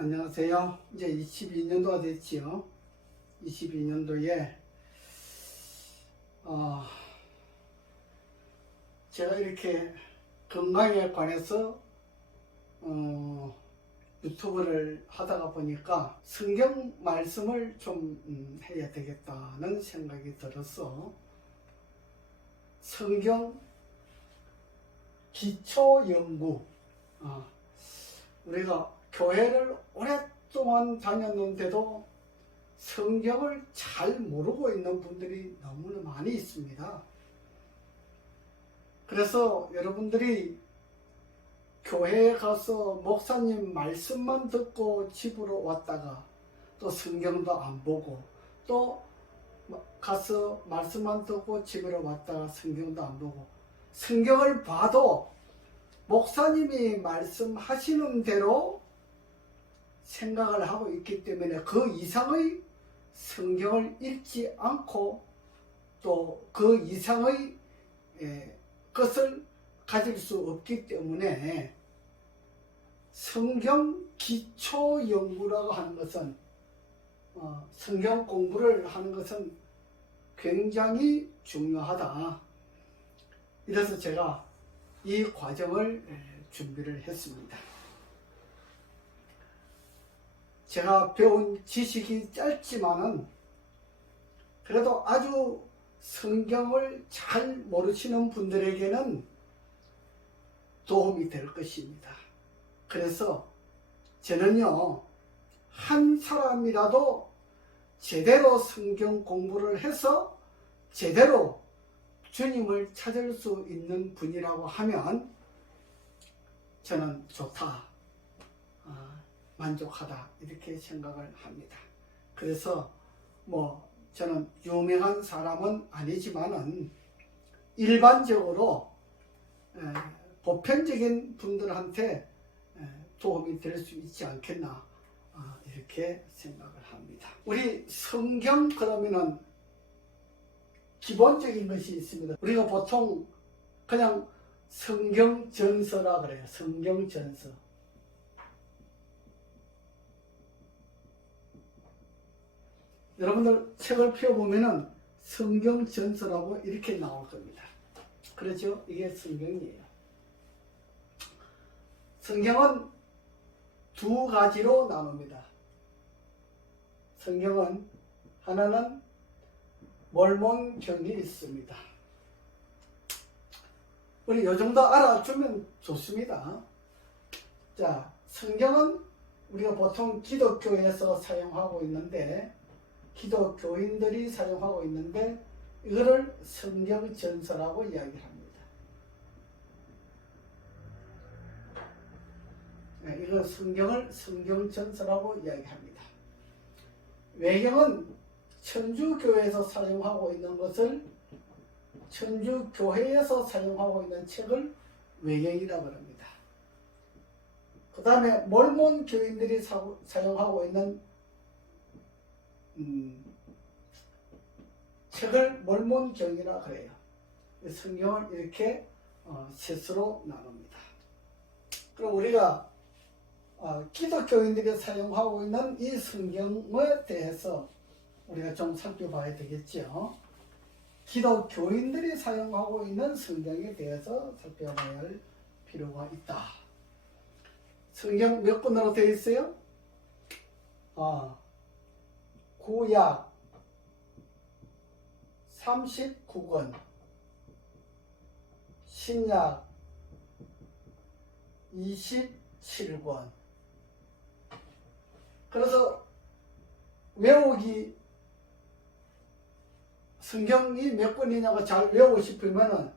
안녕하세요. 이제 22년도가 됐지요. 22년도에 제가 이렇게 건강에 관해서 유튜브를 하다가 보니까 성경 말씀을 좀 해야 되겠다는 생각이 들어서 성경 기초 연구, 우리가 교회를 오랫동안 다녔는데도 성경을 잘 모르고 있는 분들이 너무나 많이 있습니다. 그래서 여러분들이 교회에 가서 목사님 말씀만 듣고 집으로 왔다가 또 성경도 안 보고 또 가서 말씀만 듣고 집으로 왔다가 성경도 안 보고 성경을 봐도 목사님이 말씀하시는 대로 생각을 하고 있기 때문에 그 이상의 성경을 읽지 않고 또 그 이상의 것을 가질 수 없기 때문에 성경 기초 연구라고 하는 것은 성경 공부를 하는 것은 굉장히 중요하다. 이래서 제가 이 과정을 준비를 했습니다. 제가 배운 지식이 짧지만은 그래도 아주 성경을 잘 모르시는 분들에게는 도움이 될 것입니다. 그래서 저는요, 한 사람이라도 제대로 성경 공부를 해서 제대로 주님을 찾을 수 있는 분이라고 하면 저는 좋다, 만족하다 이렇게 생각을 합니다. 그래서 저는 유명한 사람은 아니지만은 일반적으로 보편적인 분들한테 도움이 될 수 있지 않겠나 이렇게 생각을 합니다. 우리 성경 그러면은 기본적인 것이 있습니다. 우리가 보통 그냥 성경전서라 그래요. 성경전서. 여러분들 책을 펴보면은 성경전서라고 이렇게 나올 겁니다. 그렇죠? 이게 성경이에요. 성경은 두 가지로 나눕니다. 성경은 하나는 몰몬경이 있습니다. 우리 요 정도 알아주면 좋습니다. 자, 성경은 우리가 보통 기독교에서 사용하고 있는데 기독교인들이 사용하고 있는데 이거를 성경전서라고 이야기합니다. 이거 성경을 성경전서라고 이야기합니다. 외경은 천주교에서 사용하고 있는 것을 천주교회에서 사용하고 있는 책을 외경이라고 합니다. 그 다음에 몰몬 교인들이 사용하고 있는 책을 몰몬경이라 그래요. 성경을 이렇게 셋으로 나눕니다. 그럼 우리가 기독교인들이 사용하고 있는 이 성경에 대해서 우리가 좀 살펴봐야 되겠죠. 기독교인들이 사용하고 있는 성경에 대해서 살펴봐야 할 필요가 있다. 성경 몇 권으로 되어 있어요? 구약 39권, 신약 27권. 그래서 외우기 성경이 몇 권이냐고 잘 외우고 싶으면은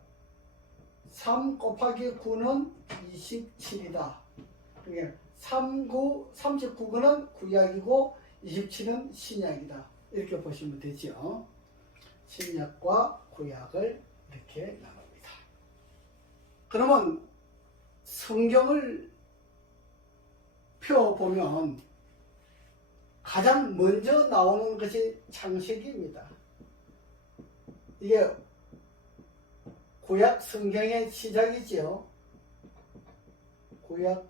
3 곱하기 9는 27이다. 그러니까 39권은 구약이고 27은 신약이다. 이렇게 보시면 되죠. 신약과 구약을 이렇게 나눕니다. 그러면 성경을 펴보면 가장 먼저 나오는 것이 창세기입니다. 이게 구약 성경의 시작이지요. 구약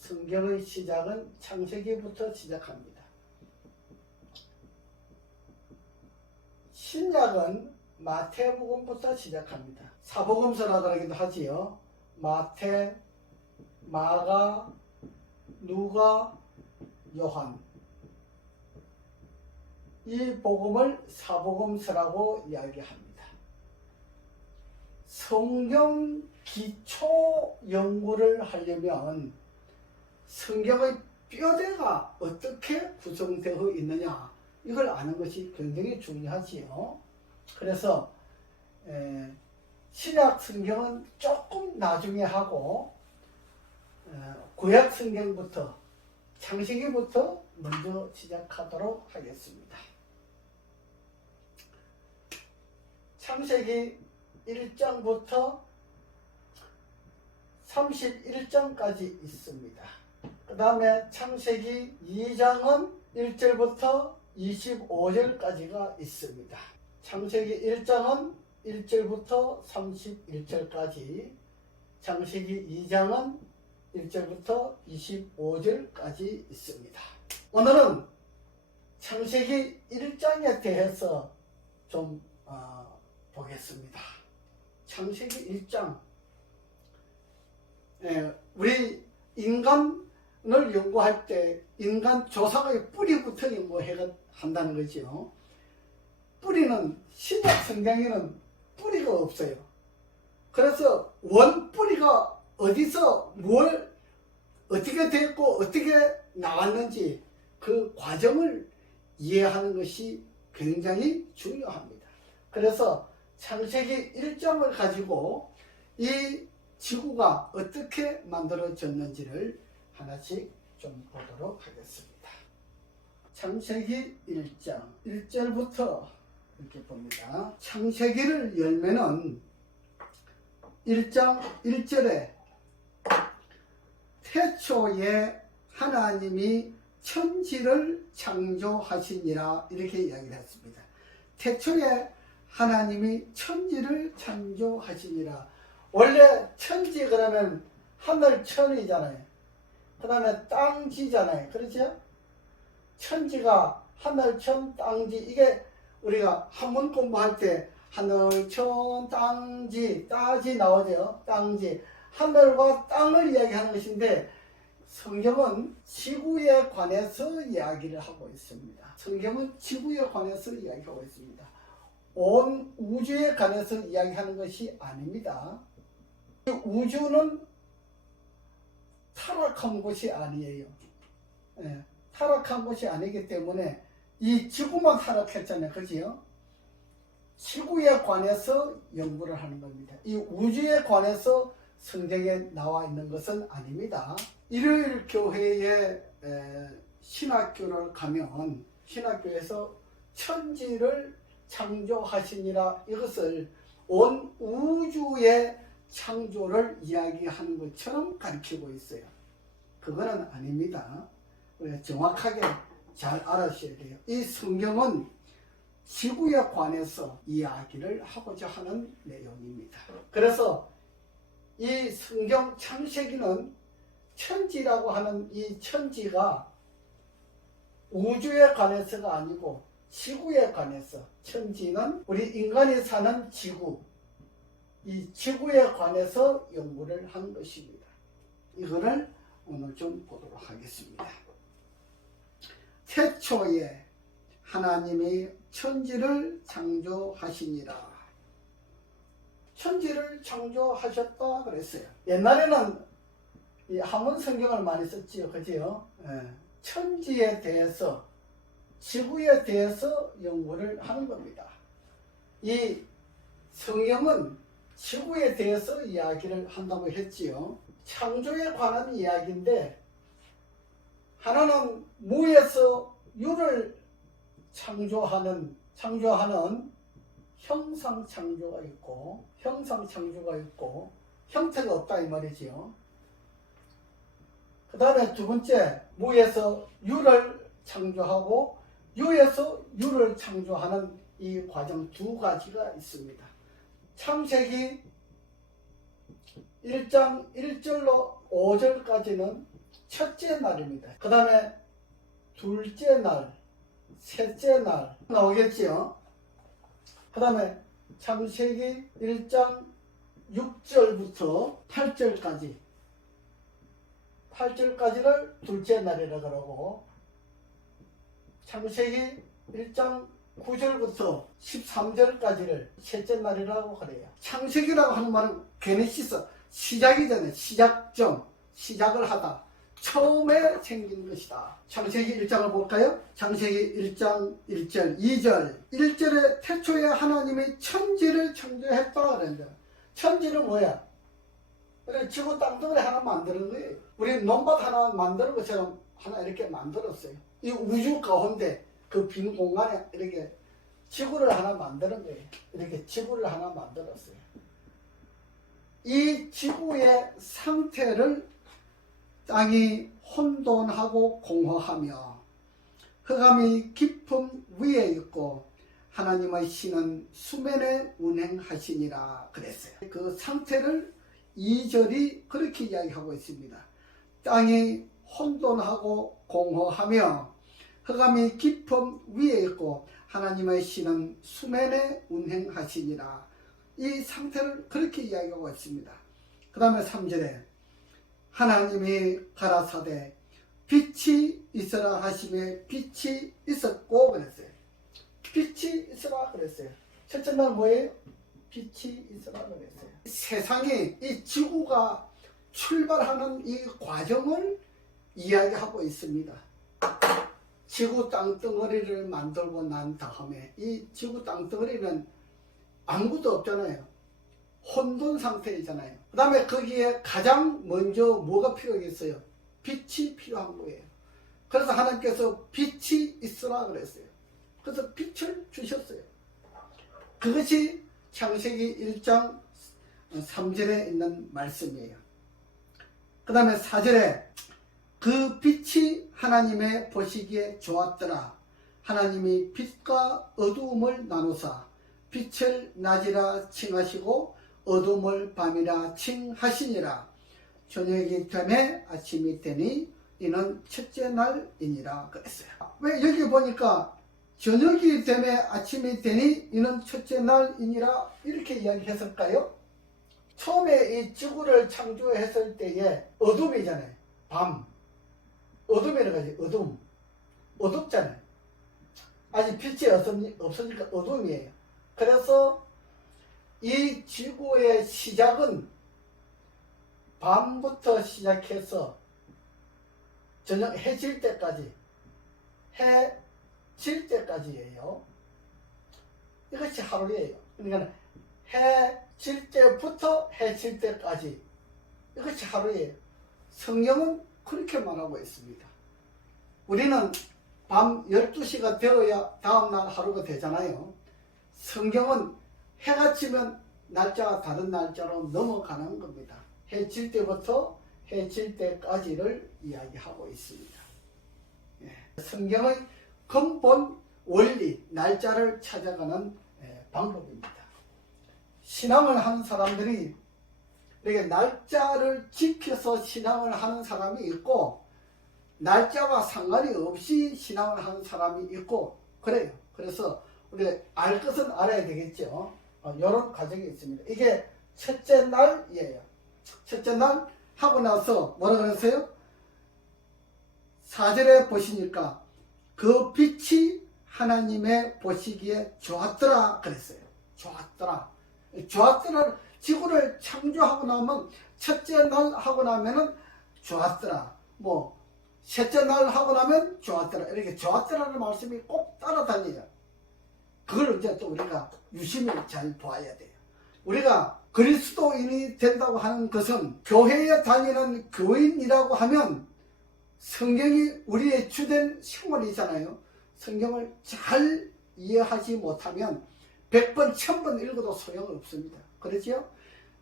성경의 시작은 창세기부터 시작합니다. 신약은 마태복음부터 시작합니다. 사복음서라고 하기도 하지요. 마태, 마가, 누가, 요한. 이 복음을 사복음서라고 이야기합니다. 성경 기초 연구를 하려면 성경의 뼈대가 어떻게 구성되어 있느냐, 이걸 아는 것이 굉장히 중요하지요. 그래서 신약 성경은 조금 나중에 하고 구약 성경부터, 창세기부터 먼저 시작하도록 하겠습니다. 창세기 1장부터 31장까지 있습니다. 그 다음에 창세기 2장은 1절부터 25절까지가 있습니다. 창세기 1장은 1절부터 31절까지, 창세기 2장은 1절부터 25절까지 있습니다. 오늘은 창세기 1장에 대해서 좀 보겠습니다. 창세기 1장. 우리 인간을 연구할 때 인간 조상의 뿌리부터 연구한다는 거죠. 뿌리는 신약 성경에는 뿌리가 없어요. 그래서 원뿌리가 어디서 뭘 어떻게 됐고 어떻게 나왔는지 그 과정을 이해하는 것이 굉장히 중요합니다. 그래서 창세기 1장을 가지고 이 지구가 어떻게 만들어졌는지를 하나씩 좀 보도록 하겠습니다. 창세기 1장 1절부터 이렇게 봅니다. 창세기를 열면은 1장 1절에 태초에 하나님이 천지를 창조하시니라, 이렇게 이야기를 했습니다. 태초에 하나님이 천지를 창조하시니라. 원래 천지 그러면 하늘천이잖아요. 그 다음에 땅지잖아요. 그렇죠? 천지가 하늘천, 땅지, 이게 우리가 한문 공부할 때 하늘천, 땅지, 따지 나오죠. 땅지. 하늘과 땅을 이야기하는 것인데 성경은 지구에 관해서 이야기를 하고 있습니다. 성경은 지구에 관해서 이야기하고 있습니다. 온 우주에 관해서 이야기하는 것이 아닙니다. 우주는 타락한 곳이 아니에요. 타락한 곳이 아니기 때문에 이 지구만 타락했잖아요. 그지요? 지구에 관해서 연구를 하는 겁니다. 이 우주에 관해서 성경에 나와 있는 것은 아닙니다. 일요일 교회에 신학교를 가면 신학교에서 천지를 창조하시니라, 이것을 온 우주의 창조를 이야기하는 것처럼 가르치고 있어요. 그거는 아닙니다. 정확하게 잘 알아셔야 돼요. 이 성경은 지구에 관해서 이야기를 하고자 하는 내용입니다. 그래서 이 성경 창세기는 천지라고 하는 이 천지가 우주에 관해서가 아니고 지구에 관해서, 천지는 우리 인간이 사는 지구, 이 지구에 관해서 연구를 한 것입니다. 이거를 오늘 좀 보도록 하겠습니다. 태초에 하나님이 천지를 창조하시니라. 천지를 창조하셨다 그랬어요. 옛날에는 이 한문 성경을 많이 썼지요. 그지요? 천지에 대해서, 지구에 대해서 연구를 하는 겁니다. 이 성경은 지구에 대해서 이야기를 한다고 했지요. 창조에 관한 이야기인데, 하나는 무에서 유를 창조하는 형상 창조가 있고, 형태가 없다 이 말이지요. 그 다음에 두 번째, 무에서 유를 창조하고 유에서 유를 창조하는 이 과정 두 가지가 있습니다. 창세기 1장 1절로 5절까지는 첫째 날입니다. 그 다음에 둘째 날, 셋째 날 나오겠지요. 그 다음에 창세기 1장 6절부터 8절까지를 둘째 날이라 그러고, 창세기 1장 9절부터 13절까지를 셋째 날이라고 그래요. 창세기라고 하는 말은 게네시스, 시작이잖아요. 시작점, 시작을 하다, 처음에 생긴 것이다. 창세기 1장을 볼까요? 창세기 1장 1절, 2절. 1절에 태초에 하나님이 천지를 창조했다 그랬는데, 천지는 뭐야? 지구 땅덩어리 하나 만드는 거예요. 우리 논밭 하나 만드는 것처럼 하나 이렇게 만들었어요. 이 우주 가운데 그 빈 공간에 이렇게 지구를 하나 만드는 거예요. 이렇게 지구를 하나 만들었어요. 이 지구의 상태를 땅이 혼돈하고 공허하며 흑암이 깊음 위에 있고 하나님의 신은 수면에 운행하시니라 그랬어요. 그 상태를 2절이 그렇게 이야기하고 있습니다. 땅이 혼돈하고 공허하며 흑암이 깊음 위에 있고 하나님의 신은 수면에 운행하시니라. 이 상태를 그렇게 이야기하고 있습니다. 그 다음에 3절에 하나님이 가라사대 빛이 있으라 하시매 빛이 있었고 그랬어요. 빛이 있으라 그랬어요. 첫째 날 뭐예요? 빛이 있으라 그랬어요. 세상이, 이 지구가 출발하는 이 과정을 이야기하고 있습니다. 지구 땅덩어리를 만들고 난 다음에 이 지구 땅덩어리는 아무것도 없잖아요. 혼돈 상태이잖아요. 그 다음에 거기에 가장 먼저 뭐가 필요하겠어요? 빛이 필요한 거예요. 그래서 하나님께서 빛이 있으라 그랬어요. 그래서 빛을 주셨어요. 그것이 창세기 1장 3절에 있는 말씀이에요. 그 다음에 4절에 그 빛이 하나님의 보시기에 좋았더라. 하나님이 빛과 어두움을 나누사 빛을 낮이라 칭하시고 어둠을 밤이라 칭하시니라. 저녁이 되매 아침이 되니 이는 첫째 날이니라 그랬어요. 왜 여기 보니까 저녁이 되매 아침이 되니 이는 첫째 날이니라 이렇게 이야기했을까요? 처음에 이 지구를 창조했을 때에 어둠이잖아요. 밤. 어둠이라고 하지. 어둠. 어둡잖아요. 아직 빛이 없으니까 어둠이에요. 그래서 이 지구의 시작은 밤부터 시작해서 저녁 해 질 때까지, 해 질 때까지예요. 이것이 하루예요. 그러니까 해 질 때부터 해 질 때까지, 이것이 하루예요. 성경은 그렇게 말하고 있습니다. 우리는 밤 12시가 되어야 다음날 하루가 되잖아요. 성경은 해가 지면 날짜가 다른 날짜로 넘어가는 겁니다. 해 질 때부터 해 질 때까지를 이야기하고 있습니다. 성경의 근본 원리, 날짜를 찾아가는 방법입니다. 신앙을 하는 사람들이 이렇게 날짜를 지켜서 신앙을 하는 사람이 있고, 날짜와 상관이 없이 신앙을 하는 사람이 있고 그래요. 그래서 우리가 알 것은 알아야 되겠죠. 이런 과정이 있습니다. 이게 첫째 날이에요. 첫째 날 하고 나서 뭐라 그랬어요? 4절에 보시니까 그 빛이 하나님의 보시기에 좋았더라 그랬어요. 좋았더라. 좋았더라. 지구를 창조하고 나면 첫째 날 하고 나면은 좋았더라. 뭐 셋째 날 하고 나면 좋았더라. 이렇게 좋았더라는 말씀이 꼭 따라다녀요. 그걸 이제 또 우리가 유심히 잘 봐야 돼요. 우리가 그리스도인이 된다고 하는 것은 교회에 다니는 교인이라고 하면 성경이 우리의 주된 생활이잖아요. 성경을 잘 이해하지 못하면 100번, 1000번 읽어도 소용없습니다. 그렇죠?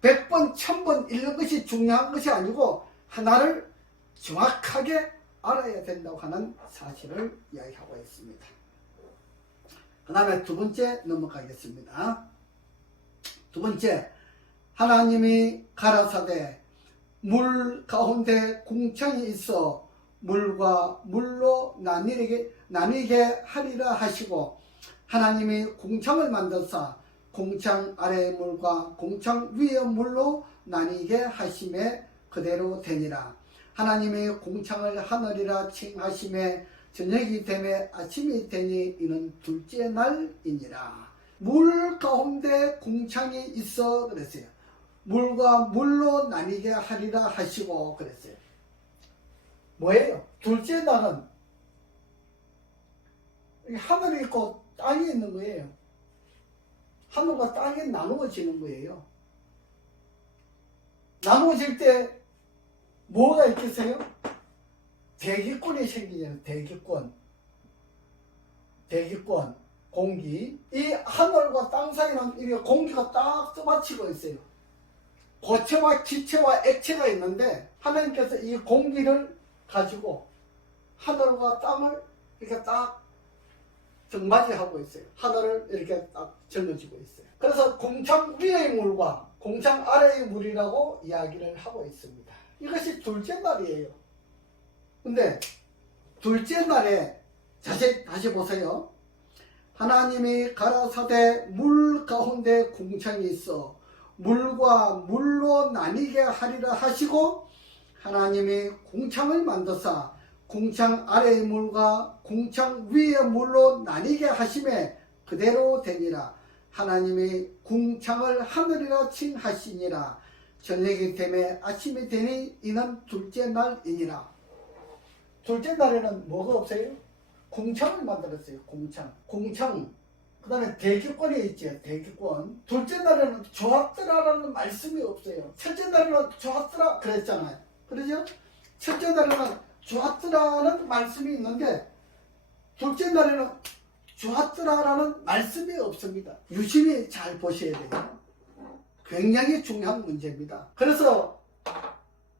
100번, 1000번 읽는 것이 중요한 것이 아니고 하나를 정확하게 알아야 된다고 하는 사실을 이야기하고 있습니다. 그 다음에 두 번째 넘어가겠습니다. 두 번째, 하나님이 가라사대 물 가운데 궁창이 있어 물과 물로 나뉘게 하리라 하시고 하나님이 궁창을 만드사 궁창 아래의 물과 궁창 위의 물로 나뉘게 하심에 그대로 되니라. 하나님이 궁창을 하늘이라 칭하심에 저녁이 되매 아침이 되니 이는 둘째 날이니라. 물 가운데 궁창이 있어 그랬어요. 물과 물로 나뉘게 하리라 하시고 그랬어요. 뭐예요? 둘째 날은 하늘이 있고 땅이 있는 거예요. 하늘과 땅이 나누어지는 거예요. 나누어질 때 뭐가 있겠어요? 대기권이 생기잖아요. 대기권, 공기. 이 하늘과 땅 사이는 이렇게 공기가 딱 떠받치고 있어요. 고체와 기체와 액체가 있는데 하나님께서 이 공기를 가지고 하늘과 땅을 이렇게 딱 정맞이하고 있어요. 하늘을 이렇게 딱 정해지고 있어요. 그래서 궁창 위의 물과 궁창 아래의 물이라고 이야기를 하고 있습니다. 이것이 둘째 날이에요. 근데 둘째 날에 다시 보세요. 하나님이 가라사대 물 가운데 궁창이 있어 물과 물로 나뉘게 하리라 하시고 하나님이 궁창을 만드사 궁창 아래의 물과 궁창 위의 물로 나뉘게 하심에 그대로 되니라. 하나님이 궁창을 하늘이라 칭하시니라. 저녁이 되매 아침이 되니 이는 둘째 날이니라. 둘째 날에는 뭐가 없어요? 궁창을 만들었어요. 궁창. 그 다음에 대기권이 있죠. 대기권. 둘째 날에는 좋았더라라는 말씀이 없어요. 첫째 날에는 좋았더라 그랬잖아요. 그러죠? 첫째 날에는 좋았더라라는 말씀이 있는데 둘째 날에는 좋았더라라는 말씀이 없습니다. 유심히 잘 보셔야 돼요. 굉장히 중요한 문제입니다. 그래서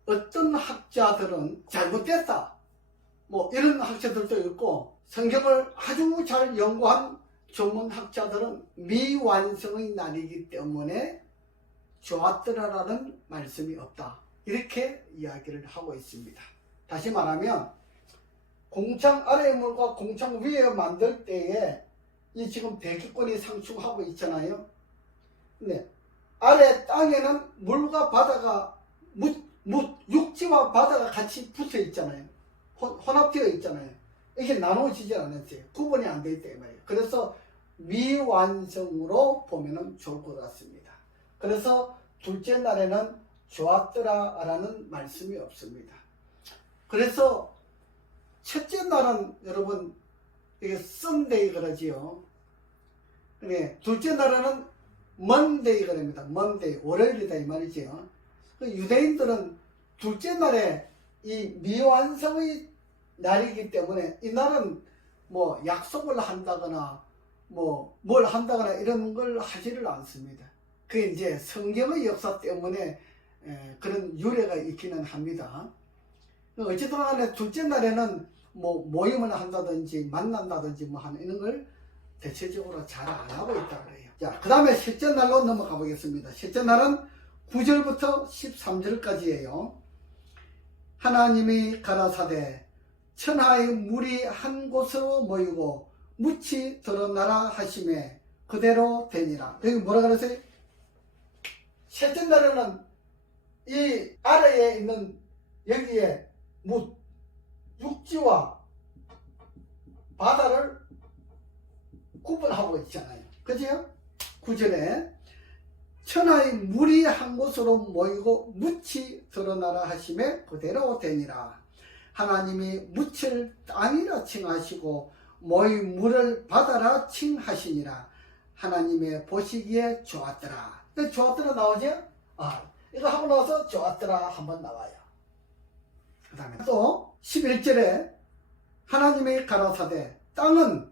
어떤 학자들은 잘못됐다 뭐 이런 학자들도 있고 성경을 아주 잘 연구한 전문 학자들은 미완성의 날이기 때문에 좋았더라라는 말씀이 없다 이렇게 이야기를 하고 있습니다. 다시 말하면 공창 아래의 물과 공창 위에 만들 때에 이 지금 대기권이 상충하고 있잖아요. 근데 아래 땅에는 물과 바다가 육지와 바다가 같이 붙어 있잖아요. 혼합되어 있잖아요. 이게 나눠지지 않았어요. 구분이 안 되기 때문에. 그래서 미완성으로 보면 좋을 것 같습니다. 그래서 둘째 날에는 좋았더라 라는 말씀이 없습니다. 그래서 첫째 날은 여러분 이게 썬데이 그러지요. 둘째 날에는 먼데이 그럽니다. 먼데이 월요일이다 이 말이지요. 유대인들은 둘째 날에 이 미완성의 날이기 때문에 이 날은 뭐 약속을 한다거나 뭐 뭘 한다거나 이런 걸 하지를 않습니다. 그게 이제 성경의 역사 때문에 그런 유래가 있기는 합니다. 어쨌든 간에 둘째 날에는 뭐 모임을 한다든지 만난다든지 뭐 하는 이런 걸 대체적으로 잘 안 하고 있다 그래요. 자, 그 다음에 셋째 날로 넘어가 보겠습니다. 셋째 날은 9절부터 13절까지예요. 하나님이 가라사대 천하의 물이 한 곳으로 모이고 묻이 드러나라 하심에 그대로 되니라. 여기 뭐라 그러세요? 셋째 날에는 이 아래에 있는 여기에 육지와 바다를 구분하고 있잖아요. 그죠? 9절에 천하의 물이 한 곳으로 모이고 묻이 드러나라 하심에 그대로 되니라. 하나님이 묻을 땅이라 칭하시고 모인 물을 바다라 칭하시니라. 하나님의 보시기에 좋았더라. 좋았더라 나오죠? 이거 하고 나서 좋았더라 한번 나와요. 그 다음에 또 11절에 하나님의 가라사대 땅은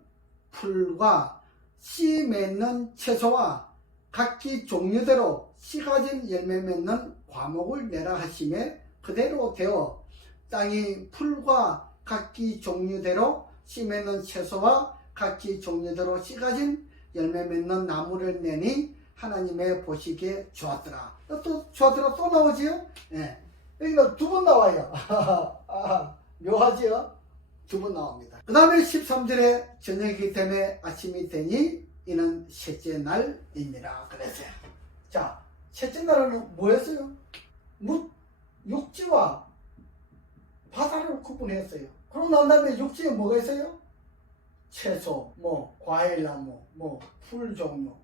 풀과 씨 맺는 채소와 각기 종류대로 씨 가진 열매 맺는 과목을 내라 하심에 그대로 되어 땅이 풀과 각기 종류대로 씨 맺는 채소와 각기 종류대로 씨 가진 열매 맺는 나무를 내니 하나님의 보시기에 좋았더라. 또 좋았더라 또 나오지요? 네. 여기는 두 번 나와요. 묘하지요? 두 번 나옵니다. 그 다음에 13절에 저녁이기 때문에 아침이 되니 이는 셋째 날이니라 그랬어요. 자, 셋째 날은 뭐였어요? 육지와 바다를 구분했어요. 그러고 난 다음에 육지에 뭐가 있어요? 채소, 과일나무, 풀 종류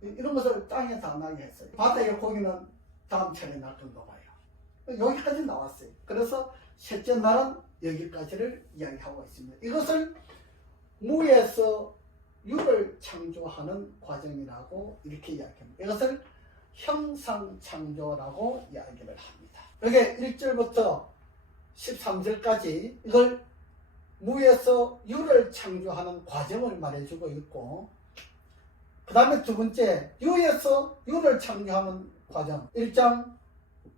이런 것을 땅에 다 나게 했어요. 바다의 고기는 다음 차례 날 건가 봐요. 여기까지 나왔어요. 그래서 셋째 날은 여기까지를 이야기하고 있습니다. 이것을 무에서 유를 창조하는 과정이라고 이렇게 이야기합니다. 이것을 형상창조라고 이야기를 합니다. 여기 1절부터 13절까지 이걸 무에서 유를 창조하는 과정을 말해주고 있고, 그 다음에 두 번째 유에서 유를 창조하는 과정 1장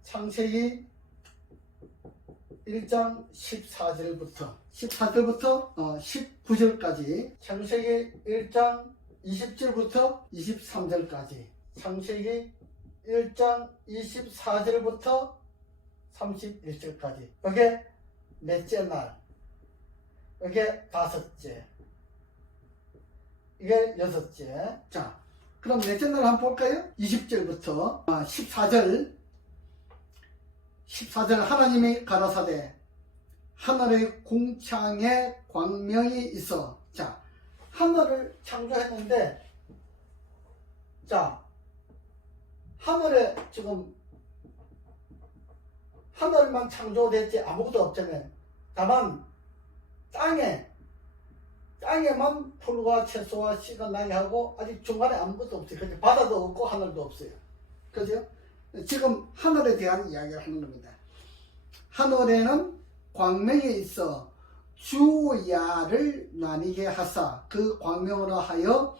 창세기 1장 14절부터 19절까지 창세기 1장 20절부터 23절까지 창세기 1장 24절부터 31절까지 이게 넷째 날, 이게 다섯째, 이게 여섯째. 자, 그럼 넷째 날 한번 볼까요? 20절부터 14절 하나님이 가라사대 하늘의 궁창에 광명이 있어. 자, 하늘을 창조했는데, 자, 하늘에 지금 하늘만 창조됐지 아무것도 없잖아요. 다만 땅에만 풀과 채소와 씨가 나게 하고 아직 중간에 아무것도 없어요. 그죠? 바다도 없고 하늘도 없어요. 그죠? 지금 하늘에 대한 이야기를 하는 겁니다. 하늘에는 광명이 있어 주야를 나뉘게 하사 그 광명으로 하여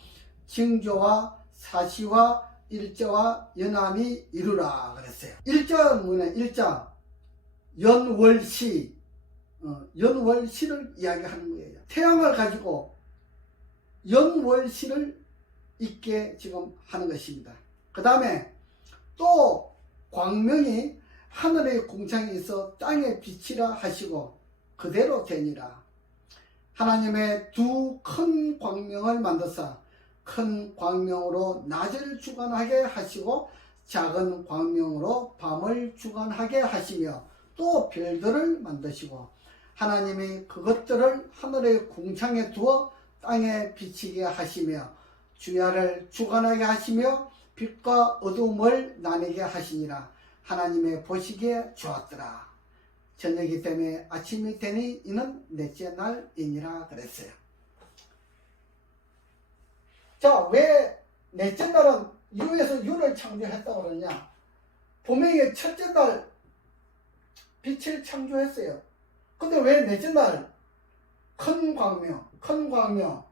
징조와 사시와 일자와 연암이 이루라 그랬어요. 일자는 뭐냐? 일자 연월시, 연월시를 이야기하는 거예요. 태양을 가지고 연월시를 있게 지금 하는 것입니다. 그 다음에 또 광명이 하늘의 궁창에 있어 땅에 빛이라 하시고 그대로 되니라. 하나님의 두 큰 광명을 만드사 큰 광명으로 낮을 주관하게 하시고 작은 광명으로 밤을 주관하게 하시며 또 별들을 만드시고 하나님이 그것들을 하늘의 궁창에 두어 땅에 비치게 하시며 주야를 주관하게 하시며 빛과 어둠을 나뉘게 하시니라. 하나님의 보시기에 좋았더라. 저녁이 때문에 아침이 되니 이는 넷째 날이니라 그랬어요. 자, 왜 넷째 날은 유에서 유를 창조했다고 그러냐? 분명히 첫째 날 빛을 창조했어요. 근데 왜 넷째 날 큰 광명,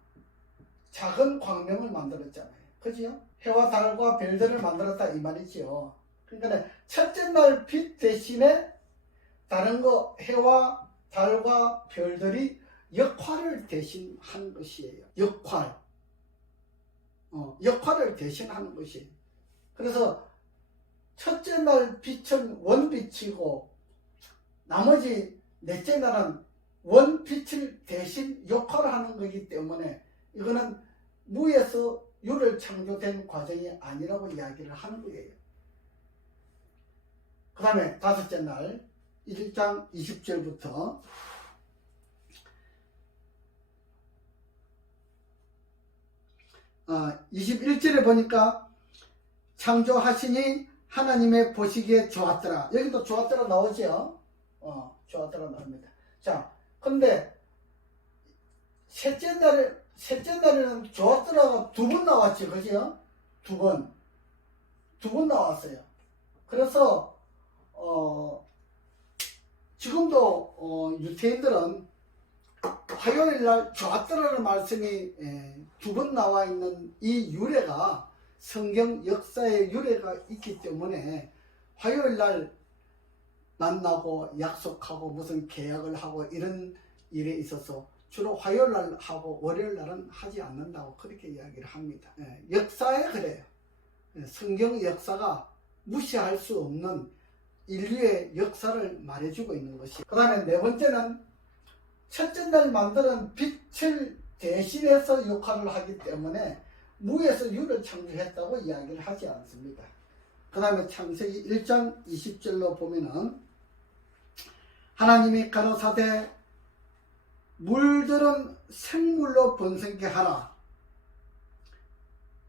작은 광명을 만들었잖아요. 그죠? 해와 달과 별들을 만들었다 이 말이죠. 그러니까 첫째 날 빛 대신에 다른 거 해와 달과 별들이 역할을 대신하는 것이에요. 역할을 대신하는 것이에요. 그래서 첫째 날 빛은 원빛이고 나머지 넷째 날은 원빛을 대신 역할을 하는 거기 때문에 이거는 무에서 유를 창조된 과정이 아니라고 이야기를 하는 거예요. 그 다음에 다섯째 날 1장 20절부터 21절에 보니까 창조하시니 하나님의 보시기에 좋았더라. 여기도 좋았더라 나오죠. 좋았더라 나옵니다. 자, 근데 셋째 날에는 좋았더라가 두 번 나왔죠. 그죠? 두 번 나왔어요. 그래서 지금도 유태인들은 화요일날 좋았더라는 말씀이 두 번 나와 있는 이 유래가 성경 역사의 유래가 있기 때문에 화요일날 만나고 약속하고 무슨 계약을 하고 이런 일에 있어서 주로 화요일날 하고 월요일날은 하지 않는다고 그렇게 이야기를 합니다. 역사에 그래요. 성경 역사가 무시할 수 없는 인류의 역사를 말해주고 있는 것이. 그 다음에 네 번째는 첫째 날 만드는 빛을 대신해서 역할을 하기 때문에 무에서 유를 창조했다고 이야기를 하지 않습니다. 그 다음에 창세기 1장 20절로 보면은 하나님이 가로사대 물들은 생물로 번성케 하라.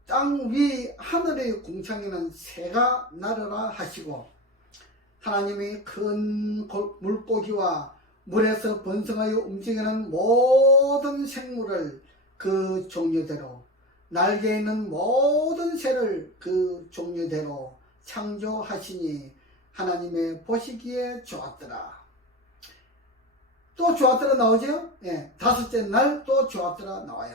땅 위 하늘의 궁창에는 새가 나르라 하시고 하나님이 큰 물고기와 물에서 번성하여 움직이는 모든 생물을 그 종류대로 날개 있는 모든 새를 그 종류대로 창조하시니 하나님의 보시기에 좋았더라. 또 좋았더라 나오죠? 예, 다섯째 날 또 좋았더라 나와요.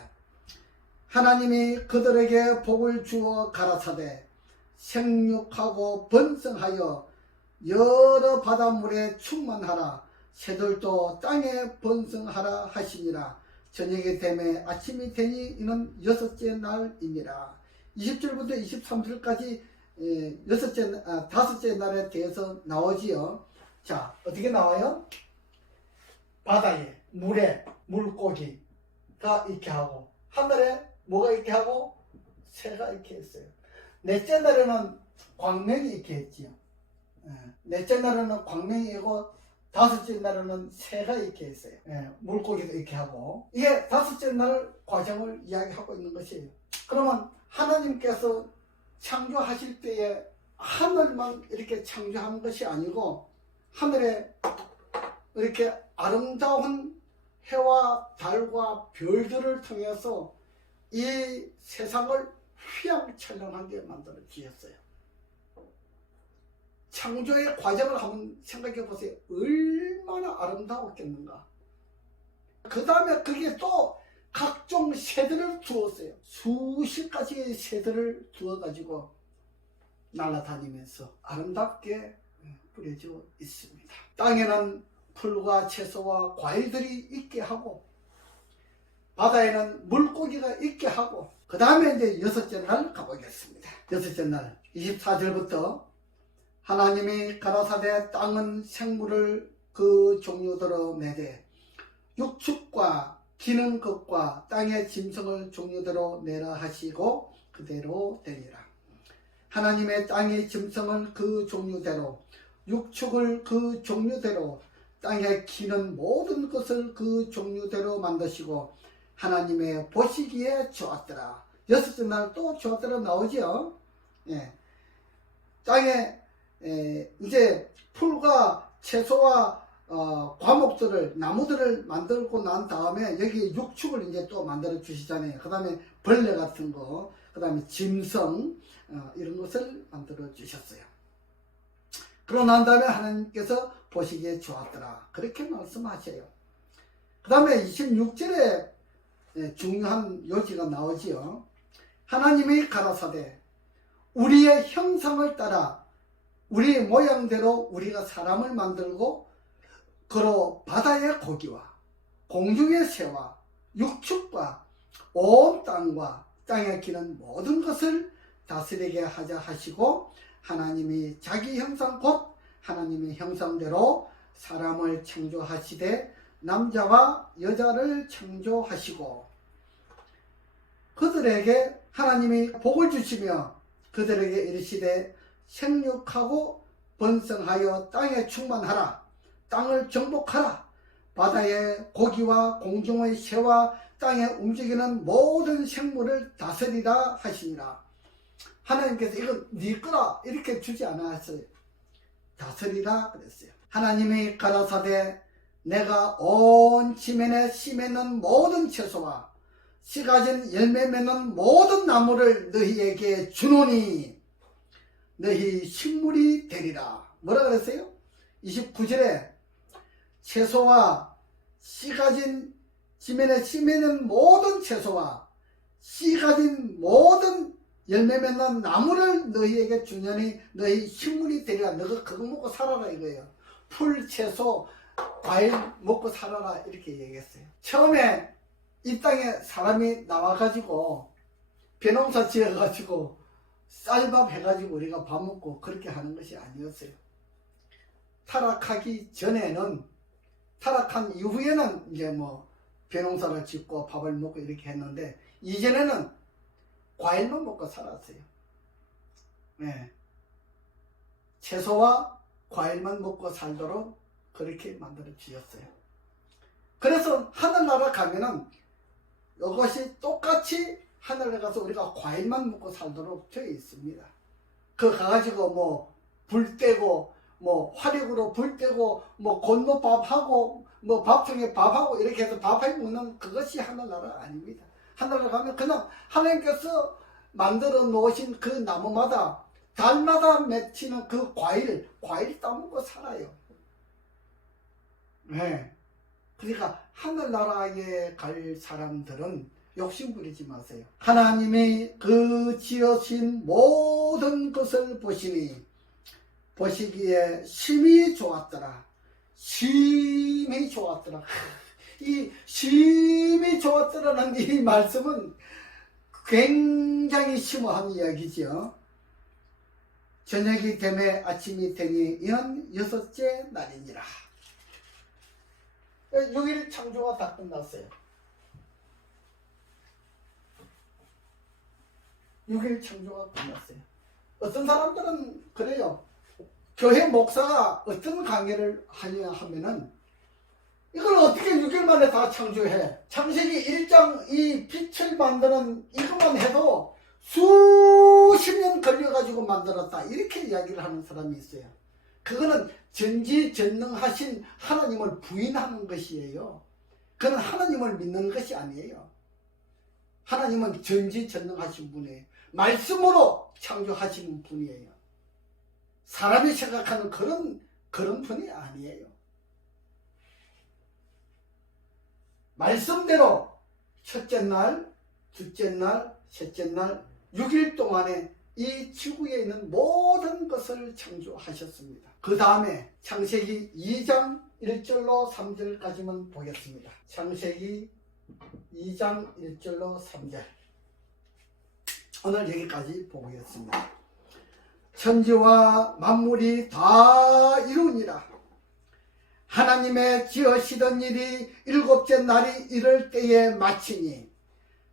하나님이 그들에게 복을 주어 가라사대 생육하고 번성하여 여러 바닷물에 충만하라. 새들도 땅에 번성하라 하시니라. 저녁이 되매 아침이 되니 이는 여섯째 날이니라. 20절부터 23절까지 다섯째 날에 대해서 나오지요. 자, 어떻게 나와요? 바다에, 물에, 물고기가 있게 하고, 하늘에 뭐가 있게 하고, 새가 있게 했어요. 넷째 날에는 광명이 있게 했지요. 넷째 날에는 광명이고, 다섯째 날에는 새가 있게 했어요. 물고기도 있게 하고. 이게 다섯째 날 과정을 이야기하고 있는 것이에요. 그러면 하나님께서 창조하실 때에 하늘만 이렇게 창조하는 것이 아니고, 하늘에 이렇게 아름다운 해와 달과 별들을 통해서 이 세상을 휘황찬란하게 만들어 주셨어요. 창조의 과정을 한번 생각해 보세요. 얼마나 아름다웠겠는가. 그 다음에 거기에 또 각종 새들을 두었어요. 수십 가지의 새들을 두어가지고 날아다니면서 아름답게 뿌려져 있습니다. 땅에는 풀과 채소와 과일들이 있게 하고 바다에는 물고기가 있게 하고 그 다음에 이제 여섯째 날 가보겠습니다. 여섯째 날 24절부터 하나님이 가라사대 땅은 생물을 그 종류대로 내되 육축과 기는 것과 땅의 짐승을 종류대로 내라 하시고 그대로 되니라. 하나님의 땅의 짐승을 그 종류대로 육축을 그 종류대로 땅에 기는 모든 것을 그 종류대로 만드시고 하나님의 보시기에 좋았더라. 여섯째 날 또 좋았더라 나오죠. 예. 땅에 이제 풀과 채소와 과목들을 나무들을 만들고 난 다음에 여기 육축을 이제 또 만들어 주시잖아요. 그 다음에 벌레 같은 거, 그 다음에 짐승 이런 것을 만들어 주셨어요. 그러고 난 다음에 하나님께서 보시기에 좋았더라. 그렇게 말씀하셔요. 그 다음에 26절에 중요한 요지가 나오지요. 하나님이 가라사대 우리의 형상을 따라 우리 모양대로 우리가 사람을 만들고 그로 바다의 고기와 공중의 새와 육축과 온 땅과 땅에 기는 모든 것을 다스리게 하자 하시고 하나님이 자기 형상 곧 하나님의 형상대로 사람을 창조하시되 남자와 여자를 창조하시고 그들에게 하나님이 복을 주시며 그들에게 이르시되 생육하고 번성하여 땅에 충만하라. 땅을 정복하라. 바다의 고기와 공중의 새와 땅에 움직이는 모든 생물을 다스리라 하시니라. 하나님께서 이건 네 거라 이렇게 주지 않았어요. 다스리라 그랬어요. 하나님이 가라사대 내가 온 지면에 씨 맺는 모든 채소와 씨 가진 열매 맺는 모든 나무를 너희에게 주노니 너희 식물이 되리라. 뭐라 그랬어요? 29절에 채소와 씨 가진 지면에 씨 맺는 모든 채소와 씨 가진 모든 열매 맺는 나무를 너희에게 주냐니 너희 식물이 되리라. 너가 그거 먹고 살아라 이거예요. 풀, 채소, 과일 먹고 살아라 이렇게 얘기했어요. 처음에 이 땅에 사람이 나와가지고 벼농사 지어가지고 쌀밥 해가지고 우리가 밥 먹고 그렇게 하는 것이 아니었어요. 타락하기 전에는, 타락한 이후에는 이제 뭐 벼농사를 짓고 밥을 먹고 이렇게 했는데, 이전에는 과일만 먹고 살았어요. 네. 채소와 과일만 먹고 살도록 그렇게 만들어 주셨어요. 그래서 하늘나라 가면은 이것이 똑같이 하늘에 가서 우리가 과일만 먹고 살도록 되어 있습니다. 그거 가가지고 뭐 불 떼고 뭐 화력으로 불 떼고 뭐 건노밥하고 뭐 밥통에 밥하고 이렇게 해서 밥해 먹는 그것이 하늘나라 아닙니다. 하늘나라 가면 그냥 하나님께서 만들어 놓으신 그 나무마다 달마다 맺히는 그 과일 따먹고 살아요. 네. 그러니까 하늘나라에 갈 사람들은 욕심 부리지 마세요. 하나님이 그 지으신 모든 것을 보시기에 심히 좋았더라. 심히 좋았더라. 이 심히 좋았더라는 이 말씀은 굉장히 심오한 이야기죠. 저녁이 되매 아침이 되니 이는 6째 날이니라. 6일 창조가 다 끝났어요. 6일 창조가 끝났어요. 어떤 사람들은 그래요. 교회 목사가 어떤 강의를 하냐 하면은 이걸 어떻게 6일 만에 다 창조해? 창세기 1장 이 빛을 만드는 이것만 해도 수십 년 걸려가지고 만들었다. 이렇게 이야기를 하는 사람이 있어요. 그거는 전지전능하신 하나님을 부인하는 것이에요. 그건 하나님을 믿는 것이 아니에요. 하나님은 전지전능하신 분이에요. 말씀으로 창조하시는 분이에요. 사람이 생각하는 그런 분이 아니에요. 말씀대로 첫째 날, 둘째 날, 셋째 날 6일 동안에 이 지구에 있는 모든 것을 창조하셨습니다. 그 다음에 창세기 2장 1절로 3절까지만 보겠습니다. 창세기 2장 1절로 3절. 오늘 여기까지 보겠습니다. 천지와 만물이 다 이루니라. 하나님의 지으시던 일이 7째 날이 이럴 때에 마치니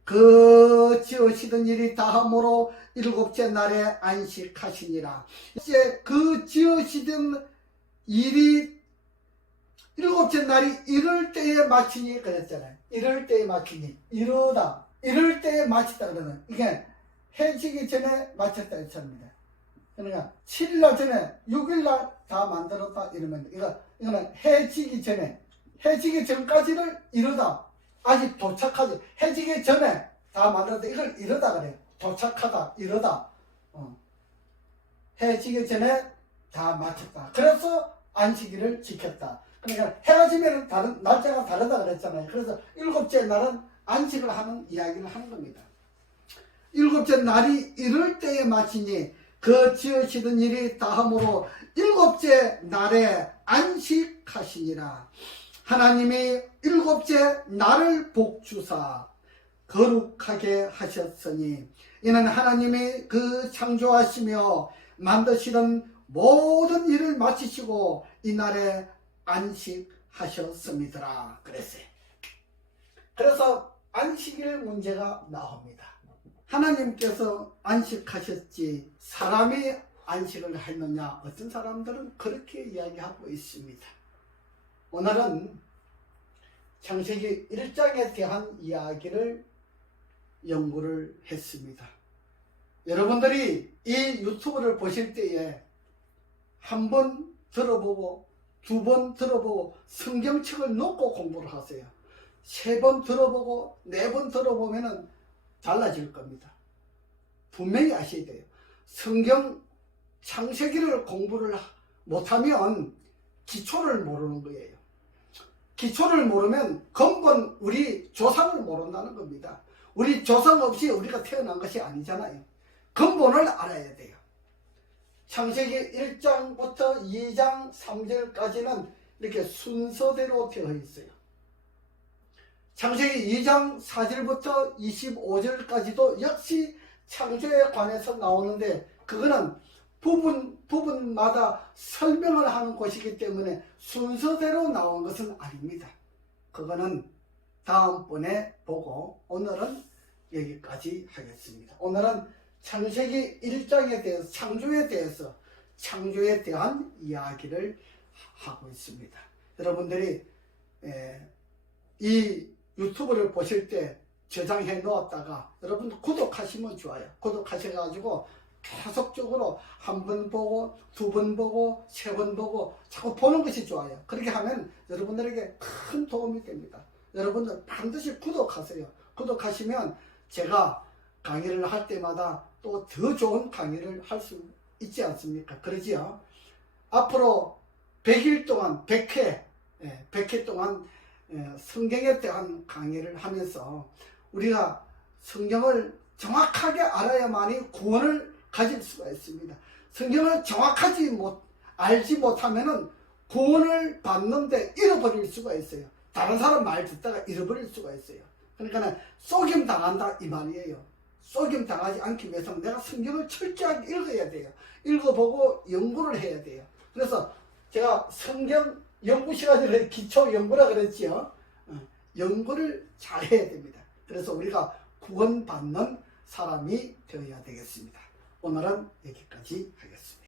그 지으시던 일이 다함으로 7째 날에 안식하시니라. 이제 그 지으시던 일이 7째 날이 이럴 때에 마치니 그랬잖아요. 이럴 때에 마치니 이러다 이럴 때에 마치다 그러는 이게 해지기 전에 마쳤다 했습니다. 그러니까 7일날 전에 6일날 다 만들었다 이러면 이거는 해지기 전까지를 이러다 아직 도착하지. 해지기 전에 다 만들었다 이걸 이러다 그래요. 도착하다 이러다. 해지기 전에 다 마쳤다. 그래서 안식일을 지켰다. 그러니까 해가 지면 다른 날짜가 다르다 그랬잖아요. 그래서 7째 날은 안식을 하는 이야기를 하는 겁니다. 7째 날이 이럴 때에 마치니 그 지으시던 일이 다함으로 7째 날에 안식하시니라. 하나님이 7째 날을 복주사 거룩하게 하셨으니 이는 하나님이 그 창조하시며 만드시던 모든 일을 마치시고 이 날에 안식하셨습니다. 그랬어요. 그래서 안식일 문제가 나옵니다. 하나님께서 안식하셨지 사람이 안식을 했느냐? 어떤 사람들은 그렇게 이야기하고 있습니다. 오늘은 창세기 1장에 대한 이야기를 연구를 했습니다. 여러분들이 이 유튜브를 보실 때에 한 번 들어보고 두 번 들어보고 성경책을 놓고 공부를 하세요. 3번 들어보고 4번 들어보면은 달라질 겁니다. 분명히 아셔야 돼요. 성경 창세기를 공부를 못하면 기초를 모르는 거예요. 기초를 모르면 근본 우리 조상을 모른다는 겁니다. 우리 조상 없이 우리가 태어난 것이 아니잖아요. 근본을 알아야 돼요. 창세기 1장부터 2장 3절까지는 이렇게 순서대로 되어 있어요. 창세기 2장 4절부터 25절까지도 역시 창조에 관해서 나오는데 그거는 부분마다 설명을 하는 곳이기 때문에 순서대로 나온 것은 아닙니다. 그거는 다음번에 보고 오늘은 여기까지 하겠습니다. 오늘은 창세기 1장에 대해서 창조에 대한 이야기를 하고 있습니다. 여러분들이 이 유튜브를 보실 때 저장해 놓았다가 여러분 구독하시면 좋아요. 구독하셔가지고 계속적으로 한 번 보고 두 번 보고 세 번 보고 자꾸 보는 것이 좋아요. 그렇게 하면 여러분들에게 큰 도움이 됩니다. 여러분들 반드시 구독하세요. 구독하시면 제가 강의를 할 때마다 또 더 좋은 강의를 할 수 있지 않습니까? 그러지요? 앞으로 100일 동안 100회 동안 성경에 대한 강의를 하면서 우리가 성경을 정확하게 알아야만이 구원을 가질 수가 있습니다. 성경을 정확하지 알지 못하면은 구원을 받는데 잃어버릴 수가 있어요. 다른 사람 말 듣다가 잃어버릴 수가 있어요. 그러니까 속임 당한다 이 말이에요. 속임 당하지 않기 위해서는 내가 성경을 철저하게 읽어야 돼요. 읽어보고 연구를 해야 돼요. 그래서 제가 성경 연구 시간에 기초 연구라 그랬지요. 연구를 잘 해야 됩니다. 그래서 우리가 구원받는 사람이 되어야 되겠습니다. 오늘은 여기까지 하겠습니다.